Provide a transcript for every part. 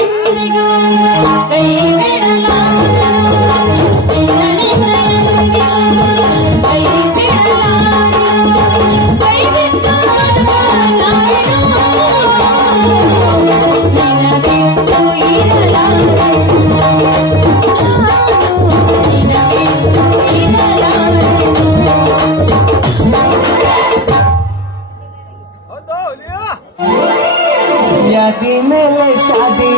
ಎಂದಿಗೂ ಕೈ ಬಿಡಲಾರ ನಿನ್ನ ಎಂದಿಗೂ ಕೈ ಬಿಡಲಾರ ಕೈ ಬಿಟ್ಟು ನಿನ್ನ ಬಿಟ್ಟು ಇರಲಾರೆ ನಿನ್ನ ಬಿಟ್ಟು ಇರಲಾರೆ यादी मेले शादी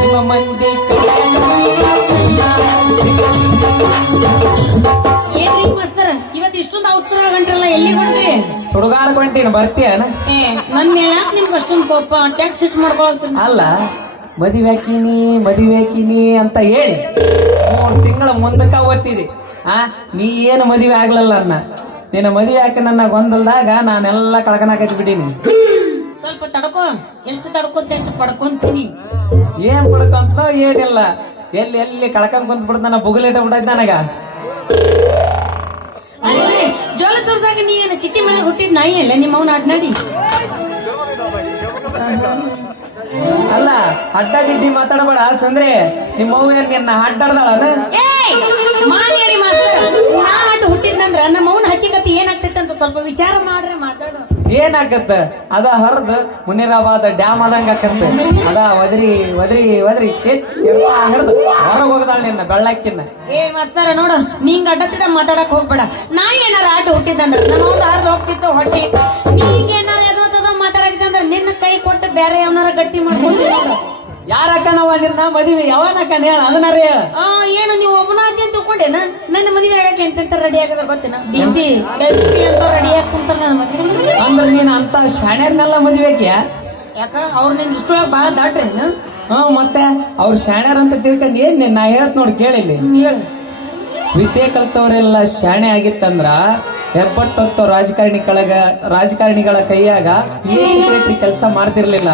ನಿಮ್ಮ ಮಂದಿ ಇವತ್ತು ಇಷ್ಟೊಂದು ಅವಸರ ಗಂಟ್ರಲ್ಲ ಎಲ್ಲಿ ಹೊಂಟ್ರಿ ಸುಡುಗಾಡ ಕೊಂಟೀನಿ ಬರ್ತೀಯನ ನನ್ನ ಯಾಕೆ ನಿಮ್ಗೆ ಅಷ್ಟೊಂದು ಕೋಪ ಟ್ಯಾಕ್ಸ್ ಇಟ್ ಮಾಡ್ಕೊಳ್ತೀನಿ ಅಲ್ಲ ಮದುವೆ ಅಂತ ಹೇಳಿ 3 ತಿಂಗಳ ಮುಂದಕ್ಕ ಓದ್ತಿದಿ ನೀ ಏನು ಮದುವೆ ಆಗ್ಲಲ್ಲ ಅನ್ನ ನಿನ್ನ ಮದುವೆ ಹಾಕಿ ನನ್ನ ಗೊಂದಲ್ದಾಗ ನಾನೆಲ್ಲ ಕಳ್ಕನಾಕೈತಿ ಬಿಡೀನಿ ಸ್ವಲ್ಪ ತಡ್ಕೋ ಎಷ್ಟು ತಡ್ಕೊಂತ ಎಷ್ಟು ಪಡ್ಕೊಂತೀನಿ ಏನ್ ಪಡ್ಕೊಂತ ಏನಿಲ್ಲ ಎಲ್ಲಿ ಕಳ್ಕೊಂಡ್ ಕುಂತ ಬಿಡ್ತಾನ ಬುಗುಲೇಟ ಬಿಡೈತ್ ನನಗ ಜೋಳ ತೋರ್ಸಾಗ ನೀವೇನು ಚಿತ್ತಿ ಮನೆ ಹುಟ್ಟಿದ್ ನಾಯಿ ಅಲ್ಲ ನಿಮ್ಮ ಅವನ ಅಡ್ನಾಡಿ ಅಲ್ಲ ಅಡ್ಡಾದಿದ್ದಿ ಮಾತಾಡಬೇಡ ಸಂದ್ರೆ ನಿಮ್ಮ ಅವ್ವ ನಿನ್ನ ಅಡ್ಡಾಡ್ದಾಳ ಮಾತಾಡಿ ನಾ ಅಡ್ಡ ಹುಟ್ಟಿದ್ನಂದ್ರ ನಮ್ಮ ಅವನ ಹಕ್ಕಿಗತಿ ಏನಾಗ್ತೈತೆ ಅಂತ ಸ್ವಲ್ಪ ವಿಚಾರ ಮಾಡ್ರೆ ಮಾತಾಡು ಏನಾಗತ್ತ ಅದ ಹರಿದ್ ಮುನಿರಾಬಾದ್ ಡ್ಯಾಮ್ ಆದಂಗ ಆಕತ್ತ ಅದ ಒದರಿ ಹಿಡ್ದು ಹೊರಗೆ ಹೋಗದಾಳ ನಿನ್ನ ಬೆಳ್ಳಕ್ಕಿನ್ನ ಮಾಸ್ತಾರ ನೋಡು ನಿಂಗ ಅಡ್ಡತ್ತಿದ ಮಾತಾಡಕ್ ಹೋಗ್ಬೇಡ ನಾ ಏನಾರ ಅಡ್ಡ ಹುಟ್ಟಿದ್ದಂದ್ರ ನಮ್ಮ ಅವ್ನ ಹರಿದು ಹೋಗ್ತಿತ್ತು ಹೊಟ್ಟೆ ನೀಂಗ ಏನಾರ ಎದೋತದ ಮಾತಾಡಕ್ಕಿದ್ದ ಅಂದ್ರೆ ನಿನ್ನ ಕೈ ಕೊಟ್ಟು ಬೇರೆ ಯಾವನಾರ ಗಟ್ಟಿ ಮಾಡ್ಕೊಂಡು ಯಾರಕ್ಕನವ ನಿನ್ನ ಮದುವೆ ಯಾವನಕ್ಕನ ಹೇಳ ಅದನ್ನಾರ ಹೇಳ ಏನು ನೀವು ಒಬ್ಬನಾದಿ ಅಂತ ತಿಳ್ಕೊಂಡೇನ ನನ್ನ ಮದುವೆ ಆಗಕ್ಕೆ ಎಂತೆಂತ ರೆಡಿ ಆಗದ ಗೊತ್ತೇನ ಡಿಸಿ ಅಂತ ರೆಡಿ ಆಗಿ ಕುಂತಾರ ನನ್ನ ಮದುವೆ ಅಂದ್ರೆ ನೀನ್ ಅಂತ ಶಾಣ್ಯರ್ನೆಲ್ಲ ಮದುವೆಗೆ ಯಾಕ ಅವ್ರ ನಿನ್ ಇಷ್ಟೊಳಗ ಬಾಳ ದಾಟ್ರೇನು ಮತ್ತೆ ಅವ್ರ ಶಾಣ್ಯರ್ ಅಂತ ತಿಳ್ಕೊಂಡ್ ಏನ್ ನಾ ಹೇಳತ್ ನೋಡಿ ಕೇಳಿಲ್ಲಿ ಹೇಳು ವಿದ್ಯೆ ಕಲ್ತವ್ರೆಲ್ಲ ಶಾಣೆ ಆಗಿತ್ತಂದ್ರ ಹೆಬ್ಬಟ್ಟೊತ್ತ ರಾಜಕಾರಣಿಗಳ ಕೈಯಾಗ ಸೆಕ್ರೆಟರಿ ಕೆಲಸ ಮಾಡ್ತಿರ್ಲಿಲ್ಲ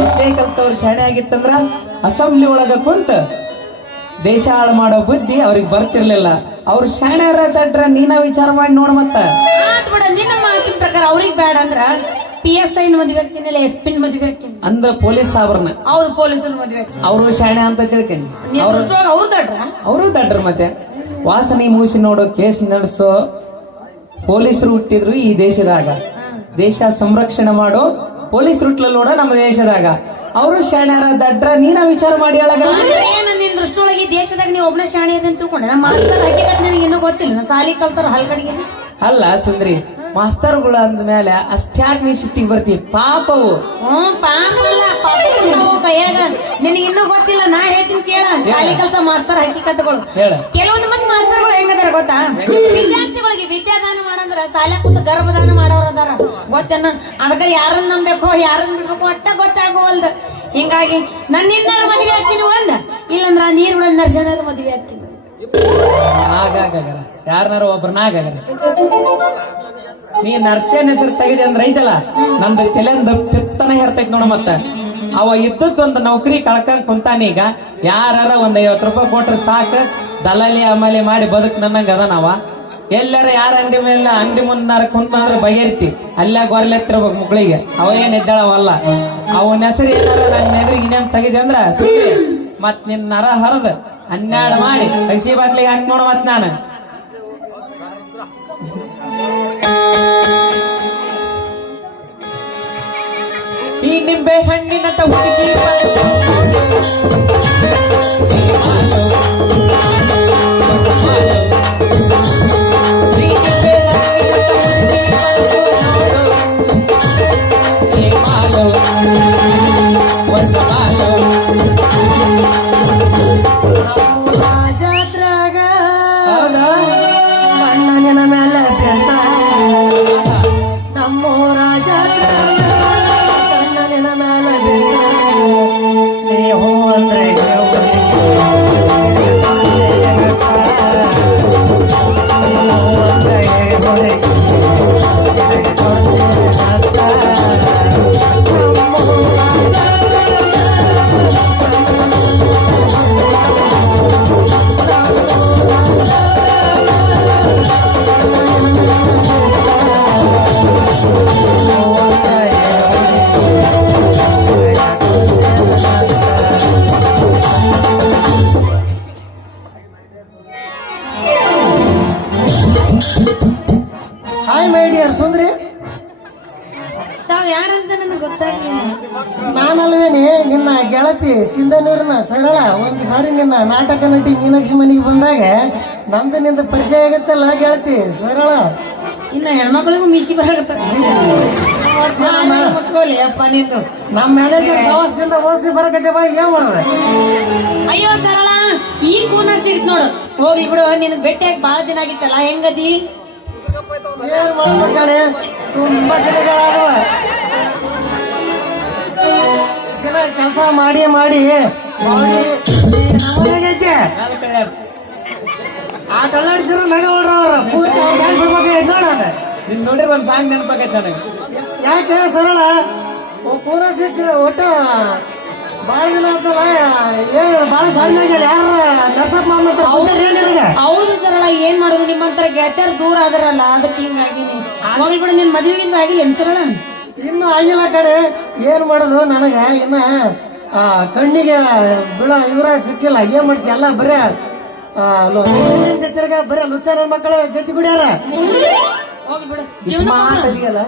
ವಿದ್ಯೆ ಕಲ್ತವ್ರು ಶಾಣೆ ಆಗಿತ್ತಂದ್ರ ಅಸೆಂಬ್ಲಿ ಒಳಗ ಕುಂತ ದೇಶ ಹಾಳು ಮಾಡೋ ಬುದ್ಧಿ ಅವ್ರಿಗೆ ಬರ್ತಿರ್ಲಿಲ್ಲ ಅವ್ರು ಶಾಣ್ಯಾರ ದಡ್ರ ನೀನ ವಿಚಾರ ಮಾಡಿ ನೋಡ್ ಮತ್ತ ಬಿಡ ನಿನ್ನ ಮಾತಿನ ಪ್ರಕಾರ ಅವ್ರಿಗೆ ಬೇಡ ಅಂದ್ರ PSI ಮದುವೆ ಆಗ್ತೀನಿ SP ಮದುವೆ ಆಗ್ತೀನಿ ಅಂದ್ರ ಪೊಲೀಸ್ ಸಾಬ್ರನ್ನ ಹೌದು ಪೊಲೀಸರ ಮದುವೆ ಅವ್ರು ಶಾಣೆ ಅಂತ ತಿಳ್ಕೊಂಡಿ ಅವರು ದಡ್ರ ಮತ್ತೆ ವಾಸನೆ ಮೂಸಿ ನೋಡೋ ಕೇಸ್ ನಡೆಸೋ ಪೊಲೀಸರು ಹುಟ್ಟಿದ್ರು ಈ ದೇಶದಾಗ ದೇಶ ಸಂರಕ್ಷಣೆ ಮಾಡೋ ಪೊಲೀಸರು ಹುಟ್ಲಲ್ಲಿ ನೋಡ ನಮ್ಮ ದೇಶದಾಗ ಅವರು ಶಾಣ್ಯಾರ ದಡ್ರ ನೀನ ವಿಚಾರ ಮಾಡಿ ಏನ ನಿನ್ ದೃಷ್ಟಿಯೊಳಗೆ ಈ ದೇಶದಾಗ ನೀವು ಒಬ್ಬನ ಶಾಣೆ ಅಂತ ತಿಳ್ಕೊಂಡೆ ನಮ್ಮ ಮಾಸ್ತರ್ ಹಕ್ಕಿಗತ್ ನನಗೆ ಇನ್ನೂ ಗೊತ್ತಿಲ್ಲ ಸಾಲಿ ಕಲ್ತಾರ ಹಲ್ಕಡಿಗೆ ಅಲ್ಲ ಸುಂದ್ರಿ ಮಾಸ್ತರ್ಗಳು ಅಂದ್ಮೇಲೆ ಅಷ್ಟ್ಯಾಕ್ ನೀ ಸಿಟ್ಟಿಗೆ ಬರ್ತೀವಿ ಪಾಪವು ಕೈಯಾಗ ನಿನಗೆ ಇನ್ನೂ ಗೊತ್ತಿಲ್ಲ ನಾ ಹೇಳ್ತೀನಿ ಕೇಳ ಸಾಲಿ ಕಲ್ಸ ಮಾಸ್ತರ್ ಹಕ್ಕಿಕತ್ಗಳು ಕೆಲವೊಂದು ಮಂದಿ ಮಾಸ್ತರ್ಗಳು ಹೆಂಗದಾರ ಗೊತ್ತಾ ವಿದ್ಯಾರ್ಥಿಗಳಿಗೆ ವಿದ್ಯಾದಾನ ಮಾಡಂದ್ರ ಸಾಲ ಕೂತು ಗರ್ಭದಾನ ಮಾಡೋರು ಅದಾರ ಗೊತ್ತೇನ ಅದಕ್ಕೆ ಯಾರನ್ನ ನಂಬೇಕು ಯಾರನ್ನ ಬಿಡ್ಬೇಕು ಒಟ್ಟ ಗೊತ್ತಾಗುವಲ್ದು ಹಿಂಗಾಗಿ ನನ್ನಿಂದ ಮದುವೆ ಆಗ್ತೀನಿ ಒಂದ ಇಲ್ಲಂದ್ರ ನೀರ್ ಬಿಡ ನರ್ಸನಾರ ಮದುವೆ ಆಗ್ತೀನಿ ಯಾರನಾರ ಒಬ್ರನ್ನಾಗಲ್ಲ ನೀ ನರ್ಸೇನ್ ಹೆಸರು ತೆಗಿದೆ ಅಂದ್ರ ಐತಲ್ಲ ನಂದು ತಲೆಂದ ಪಿತ್ತನ ಹೇರ್ತೈತಿ ನೋಡ ಮತ್ತ ಅವ ಇದ್ದದ್ದೊಂದು ನೌಕರಿ ಕಳ್ಕೊಂಡ್ ಕುಂತಾನೀಗ ಯಾರ ಒಂದ್ 50 ರೂಪಾಯಿ ಕೊಟ್ರೆ ಸಾಕು ದಲಾಲಿ ಅಮಲಿ ಮಾಡಿ ಬದುಕ್ ನನ್ನಂಗ ಅದನವ ಎಲ್ಲಾರ ಯಾರ ಅಂಗಡಿ ಮುಂದಾರ ಕುಂತಂದ್ರ ಬಗೆರ್ತಿ ಅಲ್ಲ ಗೊರ್ಲೆತ್ತಿರ್ಬೇಕು ಮುಕ್ಳಿಗೆ ಅವ ಏನ್ ಎದ್ದಾಳವಲ್ಲ ಅವನ ಹೆಸರು ಏನಾರ ನನ್ನ ಎದುರಿಗೆ ಇನ್ನೇನ್ ತೆಗಿದೆ ಅಂದ್ರ ಮತ್ ನಿನ್ ನರ ಹರದ 12 ಮಾಡಿ ಅಕ್ಷಿ ಬಾಗ್ಲಿಗೆ ಹಾಕಿ ನೋಡ ಮತ್ ನಾನು ಈ ನಿಂಬೆ ಹಣ್ಣಿನಂತ ಹುಡುಗಿ ಡಿಯರ್ ಸುಂದ್ರಿ, ತಾವ್ ಯಾರಂತ ನನಗೆ ಗೊತ್ತಾಗ್ಲಿಲ್ಲ. ನಾನಲ್ವೇನೆ ನಿನ್ನ ಗೆಳತಿ ಸಿಂಧನೂರಿನ ಸರಳ. ಒಂದು ಸಾರಿ ನಿನ್ನ ನಾಟಕ ನಟಿ ಮೀನಾಕ್ಷಿ ಮನೆಗೆ ಬಂದಾಗ ನಂದು ನಿಂದ ಪರಿಚಯ ಆಗತ್ತಲ್ಲ ಗೆಳತಿ ಸರಳ. ಇನ್ನ ಹೆಣ್ಮಕ್ಳಿಗೂ ಮೀಸಿ ಬರತ್ತ ಮುಚ್ಕೋಲಿ ಅಪ್ಪ ನಿಂದು. ನಮ್ಮ ಮ್ಯಾನೇಜರ್ ಸವಾಸದಿಂದ ಓದಿಸಿ ಬರಕತ್ತೆ ಬಾ, ಏನ್ ಮಾಡಿದ್ರೆ? ಅಯ್ಯೋ ಸರಳ, ಈ ಕೂನರ್ ಸಿಗ್ತ್ ನೋಡು. ಹೋಗ್ಲಿ ಬಿಡು, ನಿನ್ ಭೇಟಿಯಾಗಿ ಬಾಳ ದಿನ ಆಗಿತ್ತಲ್ಲ, ಹೆಂಗದಿ? ಏನ್ ಮಾಡ್ಬೇಕಣೆ, ತುಂಬಾ ದಿನಗಳಾದವ. ದಿನ ಕೆಲಸ ಮಾಡಿ ಮಾಡಿ ನಮ್ಮನೆಗೈತೆ. ಆ ಕಲ್ಲಾಡಿಸಿರೋ ನಗ ಹೊಡ್ರ ಅವ್ರ ಪೂರ್ತಿ ನೋಡ. ನಿನ್ ನೋಡಿದ್ರೆ ಒಂದ್ ಸಾಂಗ್ ನೆನಪಾಗೈತೆ ನನಗೆ. ಯಾಕೆ ಸರಳ ಪೂರ ಸಿಕ್ಕ ಒಟ್ಟು ಬಾಳ ದಿನ ಆತಲ್ಲ, ಏನ್ ಬಾಳ ಸಣ್ಣ ಆಗ್ಯಾರ. ಯಾರ ನರ್ಸಪ್ಪ ಹೌದು ಸರಳ, ಏನ್ ಮಾಡೋದು, ನಿಮ್ಮಂತರ ಗೆಳತಿಯರ್ ದೂರ ಆದರಲ್ಲ, ಅದಕ್ಕೆ ಹಿಂಗಾಗಿನಿ. ಹೋಗ್ಲಿ ಬಿಡು, ನಿನ್ ಮದುವೆಗಿಂದ ಆಗಿಲ್ಲ ಏನ್ ಸರಳ? ಇನ್ನು ಆಗಿಲ್ಲ ಕಡೆ. ಏನ್ ಮಾಡೋದು, ನನಗ ಇನ್ನ ಕಣ್ಣಿಗೆ ಬೀಳ ಇವ್ರ ಸಿಕ್ಕಿಲ್ಲ. ಏನ್ ಮಾಡ್ತಿ, ಎಲ್ಲ ಬರೇ ತಿರ್ಗ ಬರೇ ಲುಚ್ಚಾರ ಮಕ್ಕಳ ಜೊತೆ ಬಿಡ್ಯಾರ. ಹೋಗ್ಲಿ ಬಿಡು, ಮಾತಲ್ಲ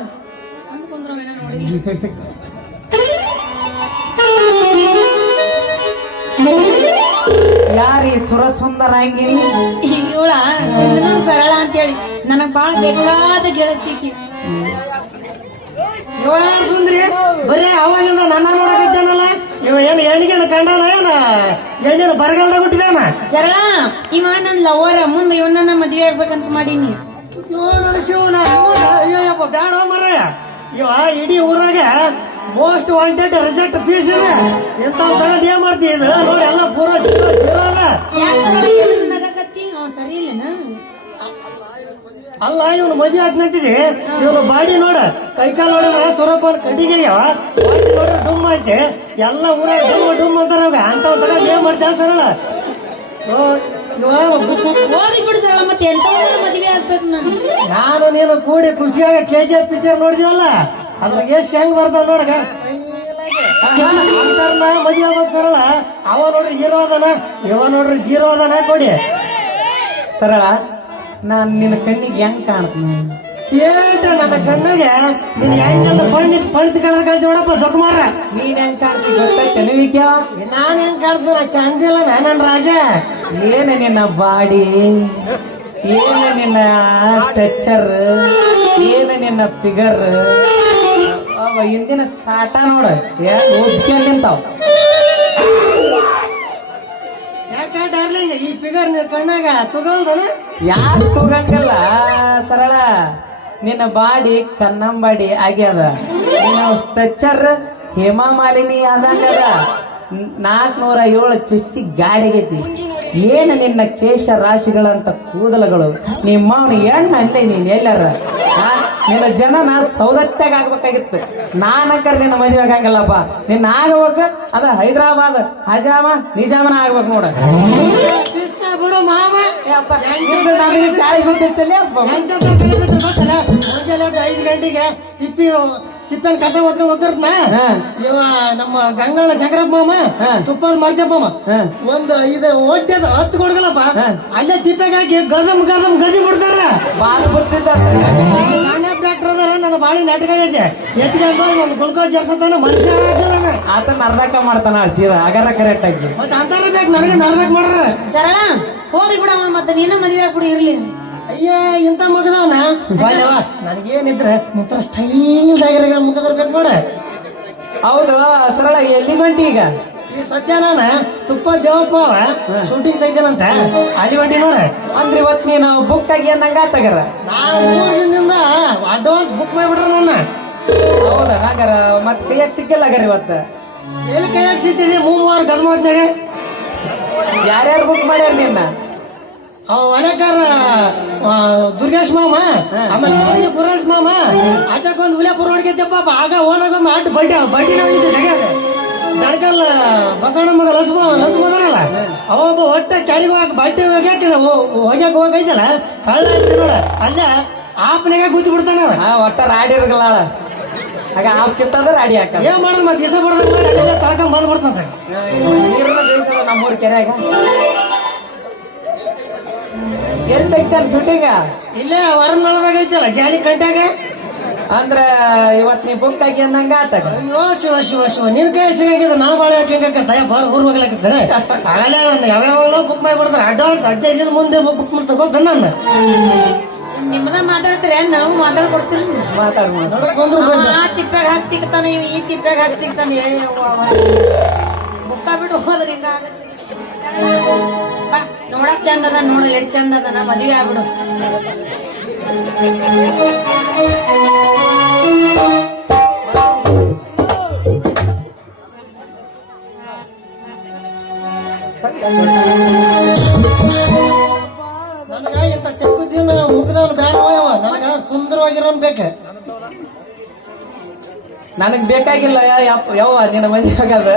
ಯಾರೀ ಸುರಸುಂದರಾಂಗಿನಿ? ಇವಳ ಸರಳ ಅಂತೇಳಿ ನನಗ್ ಬಾಳ ಬೇಕಾದ ಗೆಳತಿಕಿ. ಇವ ಯಾರು ಸುಂದ್ರಿ? ಬರೀ ಅವಾಗಿಂದ ನನ್ನ ನೋಡಕತ್ತಾನಲ್ಲ. ಇವ ಏನ್ ಎಣ್ಣಿಗೆನ ಕಂಡನ, ಏನ ಎಣ್ಣಿನ ಬರಗಾಲದಾಗ ಹುಟ್ಟಿದಾನ? ಸರಳ, ಇವ ನನ್ ಲವರ. ಮುಂದೆ ಇವನ್ನ ಮದ್ವೆ ಆಗ್ಬೇಕಂತ ಮಾಡೀನಿ. ಶಿವನ ಅಯ್ಯಪ್ಪ ಬ್ಯಾಡ ಮರ. ಇವ ಇಡೀ ಊರಾಗ ಮೋಸ್ಟ್ ವಾಂಟೆಡ್ ರಿಸಲ್ಟ್ ಪೀಸ್ ಇದೆ. ಇಂಥ ಏನ್ ಮಾಡ್ತೀವಿ ಇದು ನೋಡಿ, ಎಲ್ಲ ಪೂರ ಜೀರೋ ಅದ. ನಗಕತ್ತಿ ಸರಿ ಇಲ್ಲನ? ಅಲ್ಲ, ಇವನು ಮದುವೆ ಆಗ್ನಂತಿದೆ. ಇವನು ಬಾಡಿ ನೋಡ, ಕೈಕಾಲ್ ನೋಡಿದ್ರ ಸ್ವರೂಪ ಕಡಿಗೆಯ ಬಾಡಿ ನೋಡ್ರ ಡುಮ್ ಐತೆ. ಎಲ್ಲ ಊರಾಗ ಡುಮ್ ಡುಮ್ ಅಂತಾರ. ಅಂತವ್ ತರ ಏನ್ ಮಾಡ್ತೇವೆ ಸರಳ? ಹೋಗ್ಲಿ ಬಿಡು ಸರಳ, ಮತ್ತೆ ಎಂತ ಮದ್ವೆ ಆಗ್ಬೇಕು ನಾನು ನೀನು ಕೂಡಿ ಖುಷಿಯಾಗ KGF ಪಿಕ್ಚರ್ ನೋಡಿದೀವಲ್ಲ, ಅದ್ರಾಗ ಎಷ್ಟು ಹೆಂಗ್ ಬರ್ತಾವ ನೋಡಗ ಅಂತಾರನ ಮದುವೆ ಆಗ್ಬೇಕು ಸರಳ. ಅವ ನೋಡ್ರಿ ಹೀರೋ ಅದಾನ, ಇವ ನೋಡ್ರಿ ಜೀರೋ ಅದಾನ. ಕೊಡಿ ಸರಳ, ನಾನ್ ನಿನ್ನ ಕಣ್ಣಿಗೆ ಹೆಂಗ್ ಕಾಣ್ತೀನಿ? ಏಟ ನನ್ನ ಕಣ್ಣಿಗೆ ನಿನ್ ಹೆಂಗಂತ ಪಂಡಿತ್ ಕಣ್ಣ ಕಾಣ್ತಿ ನೋಡಪ್ಪ ಸೊಕುಮಾರ. ನೀನ್ ಹೆಂಗ್ ಕಾಣ್ತಿ ಗೊತ್ತೈತೆ ವಿಕ್ಯಾ? ನಾನ್ ಹೆಂಗ್ ಕಾಣ್ತೀನಿ ಚಂದಿಲ್ಲ ನನ್ ರಾಜ. ಏನ ನಿನ್ನ ಬಾಡಿ, ಏನ ನಿನ್ನ ಸ್ಟ್ರಕ್ಚರ್, ಏನ ನಿನ್ನ ಫಿಗರ್, ಅವ ಹಿಂದಿನ ಸಾಟ ನೋಡ ಓದ್ಕೊಂಡ್ ನಿಂತಾವ್. ಯಾಕೆ ಡಾರ್ಲಿಂಗ್ ಈ ಫಿಗರ್ ನಿನ್ ಕಣ್ಣಾಗ ತಗೊಂಡನ? ಯಾಕೆ ತಗೊಂಡಲ್ಲ ಸರಳ, ನಿನ್ನ ಬಾಡಿ ಕನ್ನಂಬಾಡಿ ಆಗ್ಯದ, ನಿನ್ನ ಸ್ಟ್ರಕ್ಚರ್ ಹೇಮಾ ಮಾಲಿನಿ ಆದಂಗದ, 407 ಚಿಸ್ಸಿ ಗಾಡಿಗೈತಿ. ಏನ ನಿನ್ನ ಕೇಶ ರಾಶಿಗಳಂತ ಕೂದಲಗಳು, ನಿಮ್ಮವನು ಎಣ್ಣ ಅಲ್ಲೇ ನೀನ್ ಎಲ್ಲಾರ. ನಿನ್ನ ಜನನ ಸೌದತ್ತಾಗ ಆಗ್ಬೇಕಾಗಿತ್ತು. ನಾನಕ್ಕರ ನಿನ್ನ ಮದುವೆ ಆಗಂಗಲ್ಲಪ್ಪ. ನಿನ್ನ ಆಗಬೇಕು ಅದ ಹೈದರಾಬಾದ್ ಹಜಾಮ ನಿಜಾಮನ ಆಗ್ಬೇಕು ನೋಡ. ಬಿಡು ಮಾಮ, ನನಗೆ ಚಾಯ್ ಗೊತ್ತಿತ್ತಲ್ಲ ಮುಂಜಾನೆ 5 ಗಂಟೆಗೆ ತಿಪ್ಪನ್ ಕಸ ಹೊತ್ಕೊಂಡ್ ಹೋಗ್ತಾರತ್ನ. ಇವ ನಮ್ಮ ಗಂಗಾಳ ಶಂಕರಪ್ಪ ಮಾಮ ತುಪ್ಪದ ಮರ್ಜಪ್ಪ ಒಂದು ಇದು ಒಡ್ಡದ 10 ಕೊಡ್ಗಲ್ಲಪ್ಪ, ಅಲ್ಲೇ ತಿಪ್ಪೆಗೆ ಹಾಕಿ ಗದಮ್ ಗದಮ್ ಗದಿ ಬಿಡ್ತಾರ. ಬಾಳ ಬರ್ತಿದ್ದ ಸಣ್ಣ ಡಾಕ್ಟರ್ ಅದಾರ. ನನ್ನ ಬಾಳಿ ನಾಟಕ ಐತೆ. ಎತ್ಕೊಂಡು ಒಂದು ಗ್ಲುಕೋಸ್ ಜರ್ಸತಾನ ಮನುಷ್ಯ ಆತನ ಅರ್ಧಕ ಮಾಡ್ತಾನ ಸೀದಾ ಅಗರ ಕರೆಕ್ಟ್ ಆಗಿ. ಮತ್ತೆ ಅಂತಾರ ಬೇಕು ನನಗೆ ನಡ್ದಕ್ ಮಾಡ್ರ. ಸರಳ, ಹೋಗ್ಲಿ ಬಿಡಮ್ಮ, ಮತ್ತೆ ನೀನ ಮದ್ವೆ ಆಗ್ಬಿಡು ಇರ್ಲಿ. ಅಯ್ಯ ಇಂತ ಮುಗದವನ ನನಗೇನಿದ್ರೆ ನಿಂತ ಸ್ಟೈಲ್ ಡೈರಿಗಳ ಮುಖದರ್ಬೇಕು ನೋಡ. ಹೌದು ಸರಳ, ಎಲ್ಲಿ ಬಂಟಿ ಈಗ? ಈ ಸದ್ಯ ನಾನ ತುಪ್ಪ ದೇವಪ್ಪ ಶೂಟಿಂಗ್ ತೆಗ್ದೇನಂತ ಅಲ್ಲಿ ಬಂಡಿ ನೋಡ. ಅಂದ್ರೆ ಇವತ್ ನೀನು ಬುಕ್ ಆಗಿ ಅನ್ನಂಗ ತಗರ. ನಾನು 3 ದಿನದಿಂದ ಅಡ್ವಾನ್ಸ್ ಬುಕ್ ಮಾಡಿಬಿಡ್ರ ನನ್ನ. ಹೌದಾ? ಹಂಗಾರ ಮತ್ ಕೈಯಾಗ ಸಿಕ್ಕಿಲ್ಲ ಹಂಗಾರ ಇವತ್ತ? ಎಲ್ಲಿ ಕೈಯಾಗ ಸಿಗ್ತಿದೆ 3 ಗದ್ಮತ್ನಾಗ. ಯಾರ್ಯಾರು ಬುಕ್ ಮಾಡ್ಯಾರ ನಿನ್ನ? ಅನೇಕಾರ ದುರ್ಗೇಶ್ ಮಾಮ, ಆಮೇಲೆ ಗುರಾಜ್ ಮಾಮ, ಆಚಕೊಂದ್ ಉಲಿಯಾಪುರ ಹೊಡ್ಗೆದ್ದಪ್ಪ. ಆಗ ಹೋದಾಗೊಮ್ಮೆ ಆಟ ಬಡ್ಡಿ ನಾವು ದಡಕಲ್ಲ ಬಸವಣ್ಣ ಮಗ ಲಸ್ಮದಲ್ಲ ಅವೊಬ್ಬ ಒಟ್ಟ ಕ್ಯಾರಿಗೆ ಹೋಗಕ್ ಬಟ್ಟೆ ಹೋಗ್ಯಾಕ ಹೋಗೈತಲ್ಲ ಕಳ್ಳ ನೋಡ, ಅಲ್ಲೇ ಆಪ್ನಾಗ ಕೂತಿ ಬಿಡ್ತಾನ. ಒಟ್ಟ ರಾಡಿ ಇರಲ್ಲ ಆಗ ಆಪ್ ಕಿತ್ತಂದ್ರೆ ರಾಡಿ ಹಾಕ. ಏನ್ ಮಾಡೋದು ಮತ್ತೆ ದಿವಸ ಬಡ್ದಂಗ್ ಮಾಡಿ ಅಲ್ಲೆಲ್ಲ ತಳ್ಕೊಂಡ್ ಬಂದ್ ಬಿಡ್ತಂತ. ನೀರನ್ನ ಬೇಯಿಸೋದು ನಮ್ಮೂರ್ ಕೆರೆಯಾಗ. ಎಲ್ಲಿ ತೆಗ್ತಾನ ಶೂಟಿಂಗ? ಇಲ್ಲೇ ಹೊರನೊಳದಾಗ ಐತಲ್ಲ ಜಾಲಿ ಕಂಟ್ಯಾಗ. ಅಂದ್ರ ಇವತ್ ನೀ ಬುಕ್ ಆಗಿ ಅಂದಂಗ ಆತಾಗ. ಅಯ್ಯೋ ಶಿವ ಶಿವ ಶಿವ ನಿನ್ ಕೈ ಸಿಗಂಗಿದ ನಾ ಬಾಳೆ ಹಾಕಿಂಗತ್ತ ಊರ್ ಹೋಗ್ಲಾಕತ್ತಾರೆ. ಆಗಲೇ ನನ್ನ ಯಾವ್ಯಾವ ಬುಕ್ ಮಾಡಿಬಿಡ್ತಾರೆ ಅಡ್ವಾನ್ಸ್ 15 ಮುಂದೆ ಬುಕ್ ಮಾಡ್ತಾ ನನ್ನ ನಿಮ್ದ ಮಾತಾಡ್ತೀರ ನಾವು ಮಾತಾಡ್ಕೊಡ್ತೀರಿ. ಆ ತಿಪ್ಪಾಗ ಹಾಕ್ತಿಕ್ತಾನ ಇವ್ ಈ ತಿಪ್ಪಾಗ ಹಾಕ್ತಿಕ್ತಾನೆ. ಬುಕ್ಕ ಬಿಟ್ಟು ಹೋದ್ರೆ ಹಿಂಗ ಆಗತ್ತೆ. ಬಾ ನೋಡಕ್ ಚಂದ ಅದ, ನೋಡ ಎಷ್ಟ್ ಚಂದ ಅದ. ಮದ್ವೆ ಆಗ್ಬಿಡು. ನನಗ ಇಂತ ತೆಗ್ದಿನ ಮುಖದವ್ನು ಬ್ಯಾಡವ, ನನಗ ಸುಂದರವಾಗಿರೋನ್ ಬೇಕ. ನನಗ್ ಬೇಕಾಗಿಲ್ಲ ಯಾವ ನಿನ್ನ ಮದುವೆ ಆಗದ,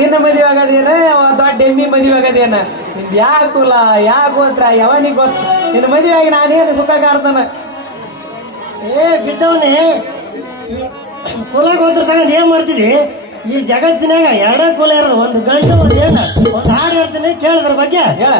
ನಿನ್ನ ಮದುವೆ ಆಗದೇನ ದೊಡ್ಡ ಎಮ್ಮಿ ಮದುವೆ ಆಗದೇನ, ನಿಂದ ಯಾ ಕುಲ ಯಾ ಗೋತ್ರ ಯಾವನಿಗೆ ಗೊತ್ತ. ನಿನ್ನ ಮದುವೆ ಆಗಿ ನಾನೇನು ಸುಖ ಕಾಡ್ತಾನ. ಬಿದ್ದವನೇ ಕುಲಾಗ ಹೋದ್ರ ತಗೊಂಡ್ ಏನ್ ಮಾಡ್ತೀನಿ? ಈ ಜಗತ್ತಿನಾಗ ಎರಡೇ ಕುಲ ಇರೋದು, ಒಂದು ಗಂಡು ಒಂದು ಹೆಣ್ಣು. ಒಂದು ಹಾಡು ಹೇಳ್ತೀನಿ ಕೇಳಿದ್ರ ಬಗ್ಗೆ ಹೇಳ.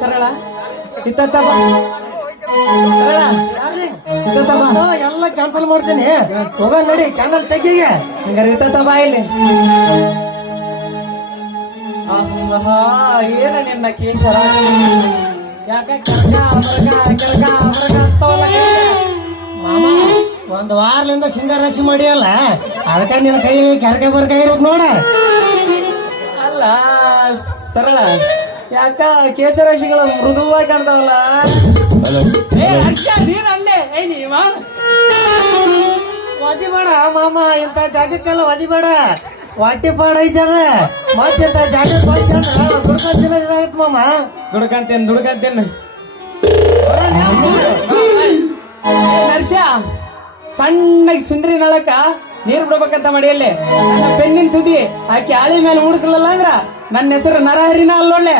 ಸರಳ ಎಲ್ಲ ಕ್ಯಾನ್ಸಲ್ ಮಾಡ್ತೀನಿ. ಹೋಗ ನಡಿ ಕ್ಯಾನಲ್ ತೆಗಿಗೆ. ಬಾ ಇಲ್ಲಿ. ಏನ ನಿನ್ನ ಕೇಶರ ಯಾಕ ಮಾಮ ಒಂದ್ ವಾರಲಿಂದ ಸಿಂಗಾರಾಶಿ ಮಾಡಿಯಲ್ಲ, ಅದಕ್ಕ ನಿನ್ನ ಕೈ ಕೆರಕೆ ಬರ್ಕೈ ಇರೋದ್ ನೋಡ. ಅಲ್ಲ ಸರಳ, ಯಾಕ ಕೇಸರಾಶಿಗಳು ಮೃದುವಾಗಿ ಕಾಣ್ತಾವಲ್ಲ? ಒದಿಬೇಡ ಮಾಮ, ಇಂತ ಜಾಗಕ್ಕೆಲ್ಲ ಒದಿಬೇಡ. ಹೊಟ್ಟಿ ಪಾಡ ಐತದ. ಮತ್ತೆ ಇಂತ ಜಾಗಕ್ಕೆ ದುಡ್ಕೊಂತಿನ ಇದಾಗತ್ ಮಾಮ. ದುಡ್ಕಂತೇನ್ ನರ್ಷ, ಸಣ್ಣಗೆ ಸುಂದರಿ ನಳಕ ನೀರು ಬಿಡ್ಬೇಕಂತ ಮಾಡಿಯಲ್ಲಿ ಪೆನ್ನಿನ ತುದಿ ಆಕಿ ಆಳಿ ಮೇಲೆ ಉಡಿಸ್ಲಿಲ್ಲ ಅಂದ್ರ ನನ್ನ ಹೆಸರು ನರಹರಿನ ಅಲ್ಲೊಳ್ಳೆ.